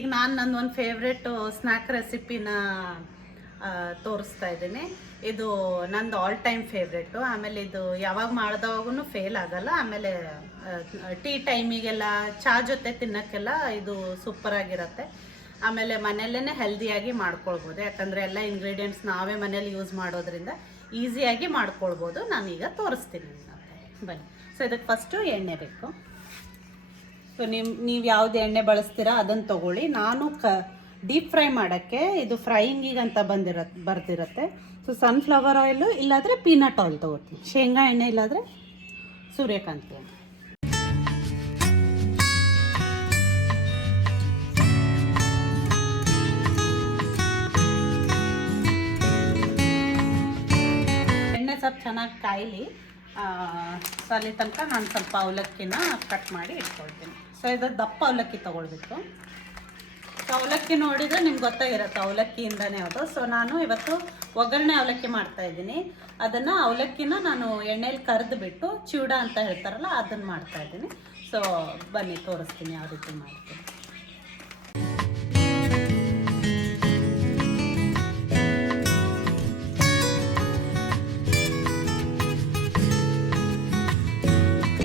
ಈಗ ನಾನು ನಂದೊಂದು ಫೇವ್ರೆಟ್ ಸ್ನ್ಯಾಕ್ ರೆಸಿಪಿನ ತೋರಿಸ್ತಾ ಇದ್ದೀನಿ. ಇದು ನಂದು ಆಲ್ ಟೈಮ್ ಫೇವ್ರೆಟು. ಆಮೇಲೆ ಇದು ಯಾವಾಗ ಮಾಡಿದವಾಗೂ ಫೇಲ್ ಆಗಲ್ಲ. ಆಮೇಲೆ ಟೀ ಟೈಮಿಗೆಲ್ಲ ಚಹಾ ಜೊತೆ ತಿನ್ನೋಕ್ಕೆಲ್ಲ ಇದು ಸೂಪರಾಗಿರುತ್ತೆ. ಆಮೇಲೆ ಮನೆಯಲ್ಲೇ ಹೆಲ್ದಿಯಾಗಿ ಮಾಡ್ಕೊಳ್ಬೋದು, ಯಾಕಂದರೆ ಎಲ್ಲ ಇಂಗ್ರೀಡಿಯೆಂಟ್ಸ್ ನಾವೇ ಮನೇಲಿ ಯೂಸ್ ಮಾಡೋದ್ರಿಂದ ಈಸಿಯಾಗಿ ಮಾಡ್ಕೊಳ್ಬೋದು. ನಾನೀಗ ತೋರಿಸ್ತೀನಿ ಬನ್ನಿ. ಸೊ ಇದಕ್ಕೆ ಫಸ್ಟು ಎಣ್ಣೆ ಬೇಕು. ಸೊ ನೀವು ಯಾವ್ದು ಎಣ್ಣೆ ಬಳಸ್ತೀರಾ ಅದನ್ನು ತೊಗೊಳ್ಳಿ. ನಾನು ಡೀಪ್ ಫ್ರೈ ಮಾಡೋಕ್ಕೆ ಇದು ಫ್ರೈಯಿಂಗಿಗೆ ಅಂತ ಬರ್ದಿರುತ್ತೆ. ಸೊ ಸನ್ಫ್ಲವರ್ ಆಯಿಲು ಇಲ್ಲಾಂದರೆ ಪೀನಟ್ ಆಯಿಲ್ ತೊಗೊಳ್ತೀನಿ. ಶೇಂಗಾ ಎಣ್ಣೆ ಇಲ್ಲಾಂದರೆ ಸೂರ್ಯಕಾಂತಿ ಎಣ್ಣೆ. ಎಣ್ಣೆ ಸ್ವಲ್ಪ ಚೆನ್ನಾಗಿ ಕಾಯಲಿ. ಸೊ ಅಲ್ಲಿ ತನಕ ನಾನು ಸ್ವಲ್ಪ ಅವಲಕ್ಕಿನ ಕಟ್ ಮಾಡಿ ಇಟ್ಕೊಳ್ತೀನಿ. ಸೊ ಇದು ದಪ್ಪ ಅವಲಕ್ಕಿ ತೊಗೊಳ್ಬೇಕು. ಸೊ ಅವಲಕ್ಕಿ ನೋಡಿದರೆ ನಿಮ್ಗೆ ಗೊತ್ತಾಗಿರುತ್ತೆ ಅವಲಕ್ಕಿಯಿಂದನೇ ಅದು. ಸೊ ನಾನು ಇವತ್ತು ಒಗ್ಗರಣೆ ಅವಲಕ್ಕಿ ಮಾಡ್ತಾಯಿದ್ದೀನಿ. ಅದನ್ನು ಅವಲಕ್ಕಿನ ನಾನು ಎಣ್ಣೆಲಿ ಕರೆದುಬಿಟ್ಟು ಚಿವಡ ಅಂತ ಹೇಳ್ತಾರಲ್ಲ ಅದನ್ನು ಮಾಡ್ತಾಯಿದ್ದೀನಿ. ಸೊ ಬನ್ನಿ ತೋರಿಸ್ತೀನಿ ಯಾವ ರೀತಿ ಮಾಡ್ತೀನಿ.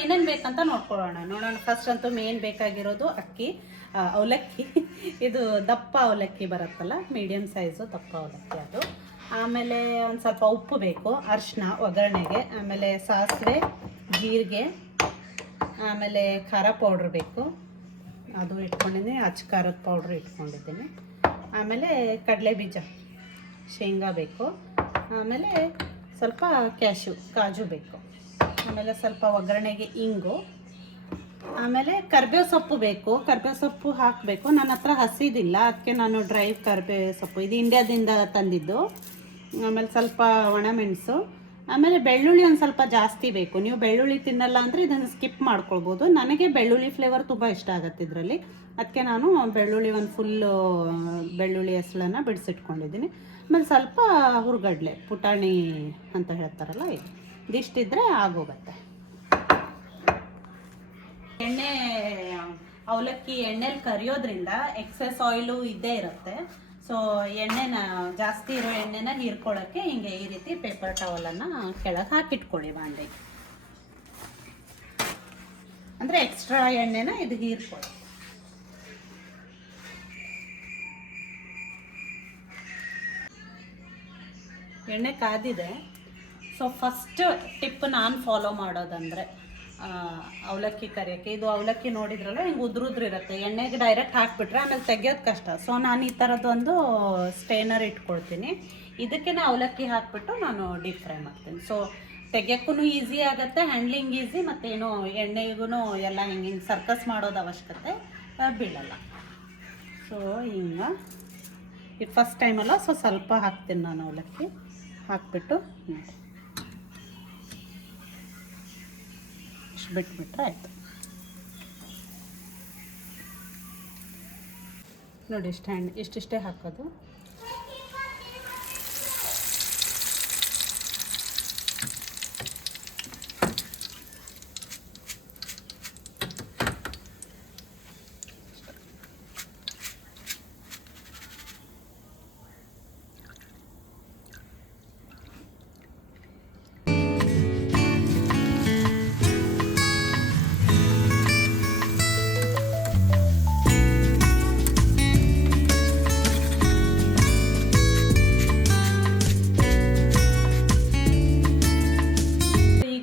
ಏನೇನು ಬೇಕಂತ ನೋಡೋಣ. ಫಸ್ಟ್ ಅಂತೂ ಮೇನ್ ಬೇಕಾಗಿರೋದು ಅಕ್ಕಿ, ಅವಲಕ್ಕಿ. ಇದು ದಪ್ಪ ಅವಲಕ್ಕಿ ಬರುತ್ತಲ್ಲ, ಮೀಡಿಯಮ್ ಸೈಜು ದಪ್ಪ ಅವಲಕ್ಕಿ ಅದು. ಆಮೇಲೆ ಒಂದು ಸ್ವಲ್ಪ ಉಪ್ಪು ಬೇಕು, ಅರಿಶಿನ ಒಗ್ಗರಣೆಗೆ, ಆಮೇಲೆ ಸಾಸಿವೆ, ಜೀರಿಗೆ, ಆಮೇಲೆ ಖಾರ ಪೌಡ್ರ್ ಬೇಕು, ಅದು ಇಟ್ಕೊಂಡಿದ್ದೀನಿ. ಅಚ್ಚ ಖಾರದ ಪೌಡ್ರ್ ಇಟ್ಕೊಂಡಿದ್ದೀನಿ. ಆಮೇಲೆ ಕಡಲೆ ಬೀಜ, ಶೇಂಗಾ ಬೇಕು. ಆಮೇಲೆ ಸ್ವಲ್ಪ ಕಾಜು ಬೇಕು. ಆಮೇಲೆ ಸ್ವಲ್ಪ ಒಗ್ಗರಣೆಗೆ ಇಂಗು. ಆಮೇಲೆ ಕರಿಬೇವು ಸೊಪ್ಪು ಬೇಕು. ಕರಿಬೇವು ಸೊಪ್ಪು ಹಾಕಬೇಕು. ನನ್ನ ಹತ್ರ ಹಸಿದಿಲ್ಲ, ಅದಕ್ಕೆ ನಾನು ಡ್ರೈ ಕರಿಬೇವು ಸೊಪ್ಪು, ಇದು ಇಂಡಿಯಾದಿಂದ ತಂದಿದ್ದು. ಆಮೇಲೆ ಸ್ವಲ್ಪ ಒಣಮೆಣಸು. ಆಮೇಲೆ ಬೆಳ್ಳುಳ್ಳಿ ಒಂದು ಸ್ವಲ್ಪ ಜಾಸ್ತಿ ಬೇಕು. ನೀವು ಬೆಳ್ಳುಳ್ಳಿ ತಿನ್ನಲ್ಲ ಅಂದರೆ ಇದನ್ನು ಸ್ಕಿಪ್ ಮಾಡ್ಕೊಳ್ಬೋದು. ನನಗೆ ಬೆಳ್ಳುಳ್ಳಿ ಫ್ಲೇವರ್ ತುಂಬ ಇಷ್ಟ ಆಗುತ್ತೆ ಇದರಲ್ಲಿ, ಅದಕ್ಕೆ ನಾನು ಬೆಳ್ಳುಳ್ಳಿ ಒಂದು ಫುಲ್ಲು ಬೆಳ್ಳುಳ್ಳಿ ಹೆಸಳನ್ನು ಬಿಡಿಸಿಟ್ಕೊಂಡಿದ್ದೀನಿ. ಆಮೇಲೆ ಸ್ವಲ್ಪ ಹುರ್ಗಡ್ಲೆ, ಪುಟಾಣಿ ಅಂತ ಹೇಳ್ತಾರಲ್ಲ, ಇದಿಷ್ಟಿದ್ರೆ ಆಗೋಗುತ್ತೆ. ಎಣ್ಣೆ ಅವಲಕ್ಕಿ ಎಣ್ಣೆಲಿ ಕರಿಯೋದ್ರಿಂದ ಎಕ್ಸೆಸ್ ಆಯಿಲು ಇದ್ದೇ ಇರುತ್ತೆ. ಸೊ ಎಣ್ಣೆನ ಜಾಸ್ತಿ ಇರೋ ಎಣ್ಣೆನ ಹೀರ್ಕೊಳ್ಳೋಕ್ಕೆ ಹಿಂಗೆ ಈ ರೀತಿ ಪೇಪರ್ ಟವಲನ್ನು ಕೆಳಗೆ ಹಾಕಿಟ್ಕೊಳ್ಳಿ ಬಾಂಡೆ. ಅಂದರೆ ಎಕ್ಸ್ಟ್ರಾ ಎಣ್ಣೆನ ಇದು ಹೀರ್ಕೊಳ್ಳಿ. ಎಣ್ಣೆ ಕಾದಿದೆ. ಸೊ ಫಸ್ಟ್ ಟಿಪ್ ನಾನು ಫಾಲೋ ಮಾಡೋದಂದರೆ ಅವಲಕ್ಕಿ ಕರಿಯೋಕ್ಕೆ, ಇದು ಅವಲಕ್ಕಿ ನೋಡಿದ್ರಲ್ಲ ಹಿಂಗೆ ಉದ್ರಿರುತ್ತೆ. ಎಣ್ಣೆಗೆ ಡೈರೆಕ್ಟ್ ಹಾಕಿಬಿಟ್ರೆ ಆಮೇಲೆ ತೆಗಿಯೋದು ಕಷ್ಟ. ಸೊ ನಾನು ಈ ಥರದ್ದೊಂದು ಸ್ಟೇನರ್ ಇಟ್ಕೊಳ್ತೀನಿ. ಇದಕ್ಕೆ ಅವಲಕ್ಕಿ ಹಾಕಿಬಿಟ್ಟು ನಾನು ಡೀಪ್ ಫ್ರೈ ಮಾಡ್ತೀನಿ. ಸೊ ತೆಗಿಯೋಕ್ಕೂ ಈಸಿ ಆಗುತ್ತೆ, ಹ್ಯಾಂಡ್ಲಿಂಗ್ ಈಸಿ, ಮತ್ತೇನು ಎಣ್ಣೆಗೂ ಎಲ್ಲ ಹಿಂಗೆ ಸರ್ಕಸ್ ಮಾಡೋದು ಅವಶ್ಯಕತೆ ಬೀಳಲ್ಲ. ಸೊ ಹಿಂಗೆ ಇದು ಫಸ್ಟ್ ಟೈಮಲ್ಲ, ಸೊ ಸ್ವಲ್ಪ ಹಾಕ್ತೀನಿ ನಾನು ಅವಲಕ್ಕಿ. ಹಾಕಿಬಿಟ್ಟು ಬಿಟ್ಬಿಟ್ರೆ ಆಯಿತು. ನೋಡಿ ಇಷ್ಟಿಷ್ಟೇ ಹಾಕೋದು.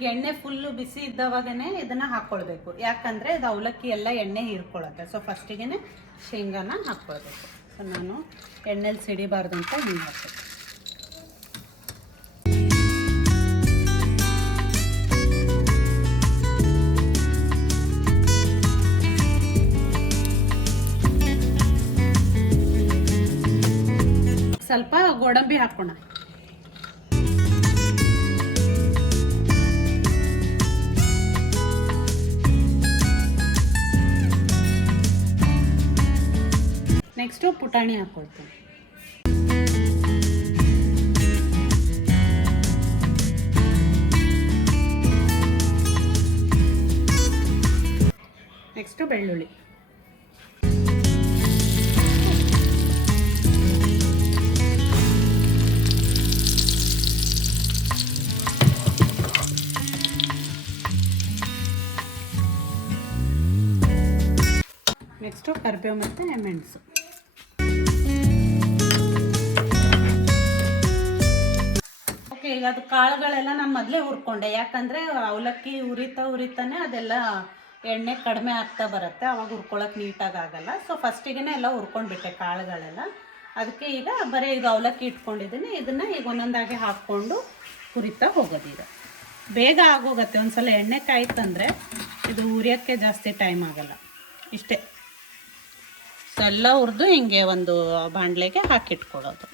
ಎಣ್ಣೆ ಫುಲ್ಲು ಬಿಸಿ ಇದ್ದವಾಗನೇ ಇದನ್ನು ಹಾಕ್ಕೊಳ್ಬೇಕು, ಯಾಕಂದರೆ ಇದು ಅವಲಕ್ಕಿ ಎಲ್ಲ ಎಣ್ಣೆ ಹೀರ್ಕೊಳ್ಳುತ್ತೆ. ಸೊ ಫಸ್ಟಿಗೆ ಶೇಂಗಾನ ಹಾಕ್ಕೊಳ್ಬೇಕು. ಸೊ ನಾನು ಎಣ್ಣೆಲಿ ಸಿಡಿಬಾರ್ದು ಅಂತ ಹಿಂಗೆ ಹಾಕ್ಬೇಕು. ಸ್ವಲ್ಪ ಗೋಡಂಬಿ ಹಾಕೋಣ. ನೆಕ್ಸ್ಟು ಪುಟಾಣಿ ಹಾಕ್ಕೊಳ್ತೀನಿ. ನೆಕ್ಸ್ಟು ಬೆಳ್ಳುಳ್ಳಿ. ನೆಕ್ಸ್ಟು ಕರಿಬೇವು ಮತ್ತು ಮೆಣಸು. ಓಕೆ, ಈಗ ಅದು ಕಾಳುಗಳೆಲ್ಲ ನಾನು ಮೊದಲೇ ಹುರ್ಕೊಂಡೆ, ಯಾಕಂದರೆ ಅವಲಕ್ಕಿ ಹುರಿತಾನೆ ಅದೆಲ್ಲ ಎಣ್ಣೆ ಕಡಿಮೆ ಆಗ್ತಾ ಬರುತ್ತೆ, ಅವಾಗ ಹುರ್ಕೊಳಕ್ಕೆ ನೀಟಾಗಿ ಆಗಲ್ಲ. ಸೊ ಫಸ್ಟಿಗೆ ಎಲ್ಲ ಹುರ್ಕೊಂಡ್ಬಿಟ್ಟೆ ಕಾಳುಗಳೆಲ್ಲ. ಅದಕ್ಕೆ ಈಗ ಬರೀ ಈಗ ಅವಲಕ್ಕಿ ಇಟ್ಕೊಂಡಿದ್ದೀನಿ, ಇದನ್ನು ಈಗ ಒಂದೊಂದಾಗಿ ಹಾಕ್ಕೊಂಡು ಹುರಿತಾ ಹೋಗೋದೀಗ. ಬೇಗ ಆಗೋಗುತ್ತೆ. ಒಂದ್ಸಲ ಎಣ್ಣೆ ಕಾಯ್ತಂದರೆ ಇದು ಹುರಿಯೋಕ್ಕೆ ಜಾಸ್ತಿ ಟೈಮ್ ಆಗಲ್ಲ. ಇಷ್ಟೇ, ಸೊ ಎಲ್ಲ ಹುರಿದು ಹಿಂಗೆ ಒಂದು ಬಾಣಲೆಗೆ ಹಾಕಿಟ್ಕೊಳ್ಳೋದು.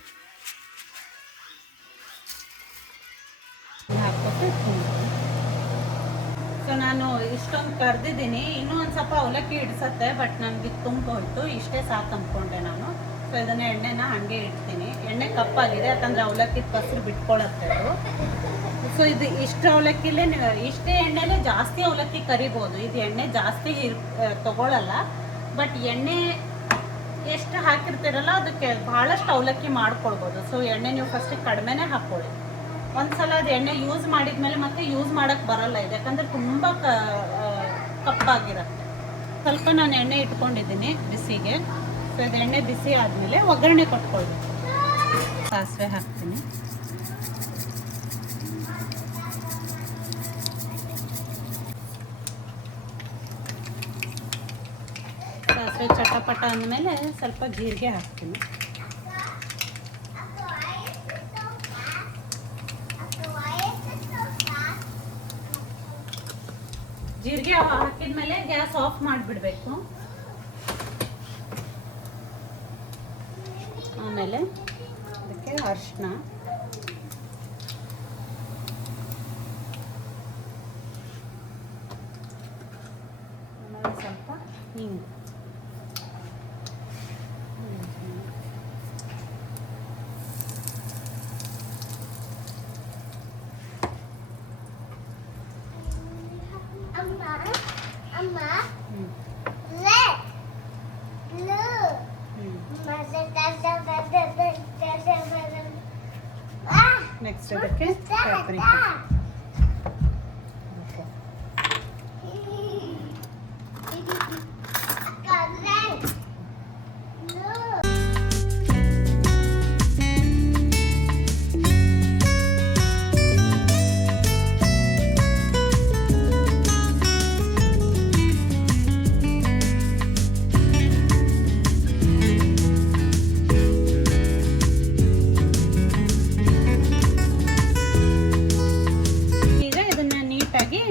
ಸೊ ನಾನು ಇಷ್ಟೊಂದು ಕರೆದಿದ್ದೀನಿ, ಇನ್ನೂ ಒಂದು ಸ್ವಲ್ಪ ಅವಲಕ್ಕಿ ಇಡ್ಸತ್ತೆ, ಬಟ್ ನನಗೆ ತುಂಬ ಹೋಯ್ತು. ಇಷ್ಟೇ ಸಾಕು ಅಂದ್ಕೊಂಡೆ ನಾನು. ಸೊ ಇದನ್ನು ಎಣ್ಣೆನ ಹಾಗೆ ಇಡ್ತೀನಿ. ಎಣ್ಣೆ ಕಪ್ಪಾಗಿದೆ, ಯಾಕಂದರೆ ಅವಲಕ್ಕಿ ಕಸರು ಬಿಟ್ಕೊಳ್ಳುತ್ತೆ ಅದು. ಸೊ ಇದು ಇಷ್ಟು ಅವಲಕ್ಕಿಲೇ ಇಷ್ಟೇ ಎಣ್ಣೆಲೇ ಜಾಸ್ತಿ ಅವಲಕ್ಕಿ ಕರಿಬೋದು. ಇದು ಎಣ್ಣೆ ಜಾಸ್ತಿ ತಗೊಳ್ಳಲ್ಲ, ಬಟ್ ಎಣ್ಣೆ ಎಷ್ಟು ಹಾಕಿರ್ತೀರಲ್ಲ ಅದಕ್ಕೆ ಭಾಳಷ್ಟು ಅವಲಕ್ಕಿ ಮಾಡ್ಕೊಳ್ಬೋದು. ಸೊ ಎಣ್ಣೆ ನೀವು ಫಸ್ಟಿಗೆ ಕಡಿಮೆನೇ ಹಾಕ್ಕೊಳ್ಳಿ. ಒಂದು ಸಲ ಅದು ಎಣ್ಣೆ ಯೂಸ್ ಮಾಡಿದ್ಮೇಲೆ ಮತ್ತೆ ಯೂಸ್ ಮಾಡೋಕ್ಕೆ ಬರಲ್ಲ ಇದು, ಯಾಕಂದರೆ ತುಂಬ ಕಪ್ಪಾಗಿರುತ್ತೆ. ಸ್ವಲ್ಪ ನಾನು ಎಣ್ಣೆ ಇಟ್ಕೊಂಡಿದ್ದೀನಿ ಬಿಸಿಗೆ. ಸೊ ಇದು ಎಣ್ಣೆ ಬಿಸಿ ಆದಮೇಲೆ ಒಗ್ಗರಣೆ ಕೊಟ್ಕೊಳ್ಬೇಕು. ಸಾಸಿವೆ ಹಾಕ್ತೀನಿ. ಸಾಸಿವೆ ಚಟಪಟ ಅಂದಮೇಲೆ ಸ್ವಲ್ಪ ಜೀರಿಗೆ ಹಾಕ್ತೀನಿ. ಜೀರಿಗೆ ಹಾಕಿದ್ಮೇಲೆ ಗ್ಯಾಸ್ ಆಫ್ ಮಾಡಿಬಿಡ್ಬೇಕು. ಆಮೇಲೆ ಅದಕ್ಕೆ ಅರಿಶಿನ, ಆಮೇಲೆ ಸ್ವಲ್ಪ ಹಿಂಗು, ನೆಕ್ಸ್ಟ್ ಅದಕ್ಕೆ ಪಾಪ್ರಿಕಾ.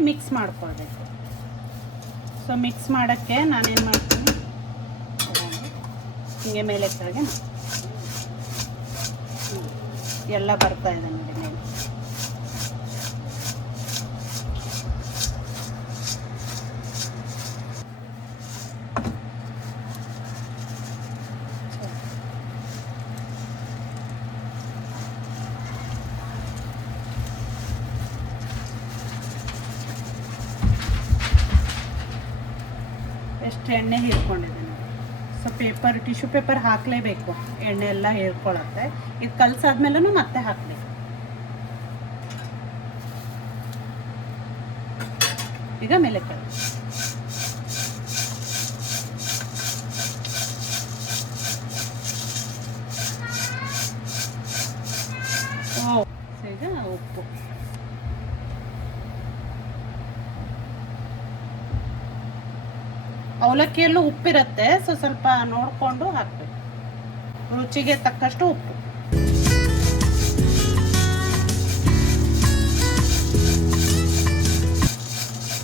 ಮಿಕ್ಸ್ ಮಾಡ್ಕೊಳ್ಬೇಕು. ಸೊ ಮಿಕ್ಸ್ ಮಾಡೋಕ್ಕೆ ನಾನೇನು ಮಾಡ್ತೀನಿ, ಹಿಂಗೆ ಮೇಲೆ ಕೆಳಗೆ ಎಲ್ಲ ಬರ್ತಾ ಇದೆ ನೋಡಿ ಮೇಲೆ. ಎಷ್ಟು ಎಣ್ಣೆ ಹೀರ್ಕೊಂಡಿದ್ದೀನಿ. ಸೊ ಟಿಶ್ಯೂ ಪೇಪರ್ ಹಾಕಲೇಬೇಕು, ಎಣ್ಣೆ ಎಲ್ಲ ಹೀರ್ಕೊಳ್ಳುತ್ತೆ. ಇದು ಕಲಸಾದ್ಮೇಲೂ ಮತ್ತೆ ಹಾಕಬೇಕು. ಈಗ ಮೇಲೆ ಕೆಳಗೆ ಈಗ ಉಪ್ಪು, ಅವಲಕ್ಕಿಯಲ್ಲೂ ಉಪ್ಪಿರುತ್ತೆ. ಸೊ ಸ್ವಲ್ಪ ನೋಡಿಕೊಂಡು ಹಾಕಬೇಕು, ರುಚಿಗೆ ತಕ್ಕಷ್ಟು ಉಪ್ಪು.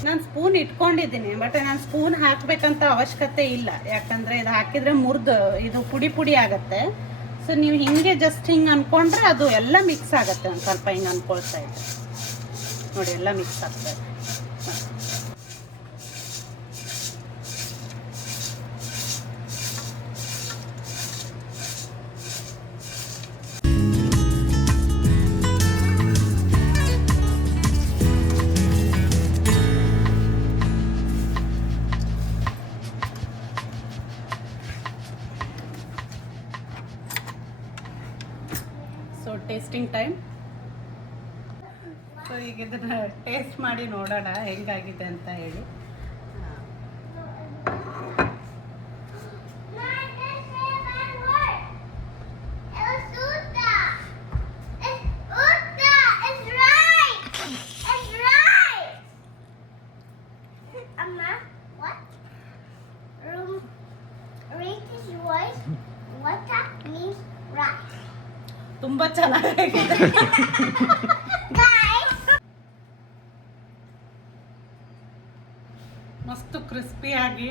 ನಾನು ಸ್ಪೂನ್ ಇಟ್ಕೊಂಡಿದ್ದೀನಿ, ಬಟ್ ನಾನು ಸ್ಪೂನ್ ಹಾಕಬೇಕಂತ ಅವಶ್ಯಕತೆ ಇಲ್ಲ, ಯಾಕಂದರೆ ಇದು ಹಾಕಿದರೆ ಮುರಿದು ಇದು ಪುಡಿ ಪುಡಿ ಆಗುತ್ತೆ. ಸೊ ನೀವು ಹಿಂಗೆ ಜಸ್ಟ್ ಹಿಂಗೆ ಅಂದ್ಕೊಂಡ್ರೆ ಅದು ಎಲ್ಲ ಮಿಕ್ಸ್ ಆಗುತ್ತೆ. ಒಂದು ಸ್ವಲ್ಪ ಹಿಂಗೆ ಅಂದ್ಕೊಳ್ತಾ ಇದೆ ನೋಡಿ, ಎಲ್ಲ ಮಿಕ್ಸ್ ಆಗ್ತದೆ. So tasting time. ಸೊ ಈಗ ಇದನ್ನು ಟೇಸ್ಟ್ ಮಾಡಿ ನೋಡೋಣ ಹೆಂಗಾಗಿದೆ ಅಂತ ಹೇಳಿ. ಚೆನ್ನಾಗಿದೆ. ಮಸ್ತು ಕ್ರಿಸ್ಪಿಯಾಗಿ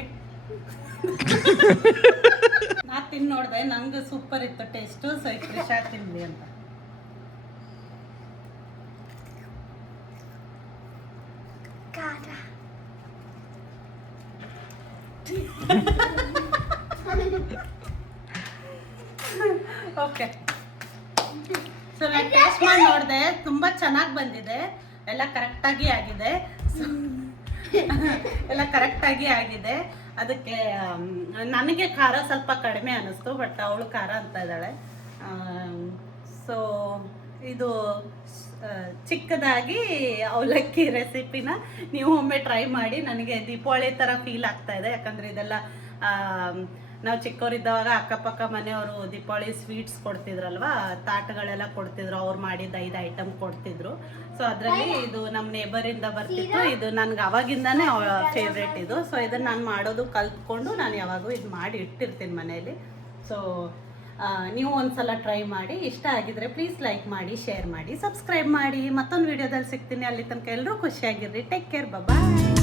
ನಾ ತಿಂದು ನೋಡಿದೆ, ನಂಗೆ ಸೂಪರ್ ಇತ್ತು ಟೇಸ್ಟು. ಸೊ ಈ ತ್ರಿಷಾ ತಿನ್ಲಿ ಅಂತ. ಓಕೆ, ಸೊ ನಾನು ಟೇಸ್ಟ್ ಮಾಡಿ ನೋಡಿದೆ, ತುಂಬ ಚೆನ್ನಾಗಿ ಬಂದಿದೆ. ಎಲ್ಲ ಕರೆಕ್ಟಾಗಿ ಆಗಿದೆ. ಎಲ್ಲ ಕರೆಕ್ಟಾಗಿ ಆಗಿದೆ. ಅದಕ್ಕೆ ನನಗೆ ಖಾರ ಸ್ವಲ್ಪ ಕಡಿಮೆ ಅನ್ನಿಸ್ತು, ಬಟ್ ಅವಳು ಖಾರ ಅಂತ ಇದ್ದಾಳೆ. ಸೊ ಇದು ಚಿಕ್ಕದಾಗಿ ಅವಲಕ್ಕಿ ರೆಸಿಪಿನ ನೀವು ಒಮ್ಮೆ ಟ್ರೈ ಮಾಡಿ. ನನಗೆ ದೀಪಾವಳಿ ಥರ ಫೀಲ್ ಆಗ್ತಾ ಇದೆ, ಯಾಕಂದರೆ ಇದೆಲ್ಲ ನಾವು ಚಿಕ್ಕವರಿದ್ದಾಗ ಅಕ್ಕಪಕ್ಕ ಮನೆಯವರು ದೀಪಾವಳಿ ಸ್ವೀಟ್ಸ್ ಕೊಡ್ತಿದ್ರಲ್ವ, ತಾಟಗಳೆಲ್ಲ ಕೊಡ್ತಿದ್ರು, ಅವ್ರು ಮಾಡಿದ 5 ಐಟಮ್ ಕೊಡ್ತಿದ್ರು. ಸೊ ಅದರಲ್ಲಿ ಇದು ನಮ್ಮ ನೇಬರಿಂದ ಬರ್ತಿತ್ತು. ಇದು ನನಗೆ ಅವಾಗಿಂದನೇ ಫೇವ್ರೇಟ್ ಇದು. ಸೊ ಇದನ್ನು ನಾನು ಮಾಡೋದು ಕಲ್ತ್ಕೊಂಡು ನಾನು ಯಾವಾಗೂ ಇದು ಮಾಡಿ ಇಟ್ಟಿರ್ತೀನಿ ಮನೆಯಲ್ಲಿ. ಸೊ ನೀವು ಒಂದ್ಸಲ ಟ್ರೈ ಮಾಡಿ. ಇಷ್ಟ ಆಗಿದ್ರೆ ಪ್ಲೀಸ್ ಲೈಕ್ ಮಾಡಿ, ಶೇರ್ ಮಾಡಿ, ಸಬ್ಸ್ಕ್ರೈಬ್ ಮಾಡಿ. ಮತ್ತೊಂದು ವಿಡಿಯೋದಲ್ಲಿ ಸಿಗ್ತೀನಿ. ಅಲ್ಲಿ ತನಕ ಎಲ್ಲರೂ ಖುಷಿಯಾಗಿರ್ರಿ. ಟೇಕ್ ಕೇರ್, ಬಾಯ್.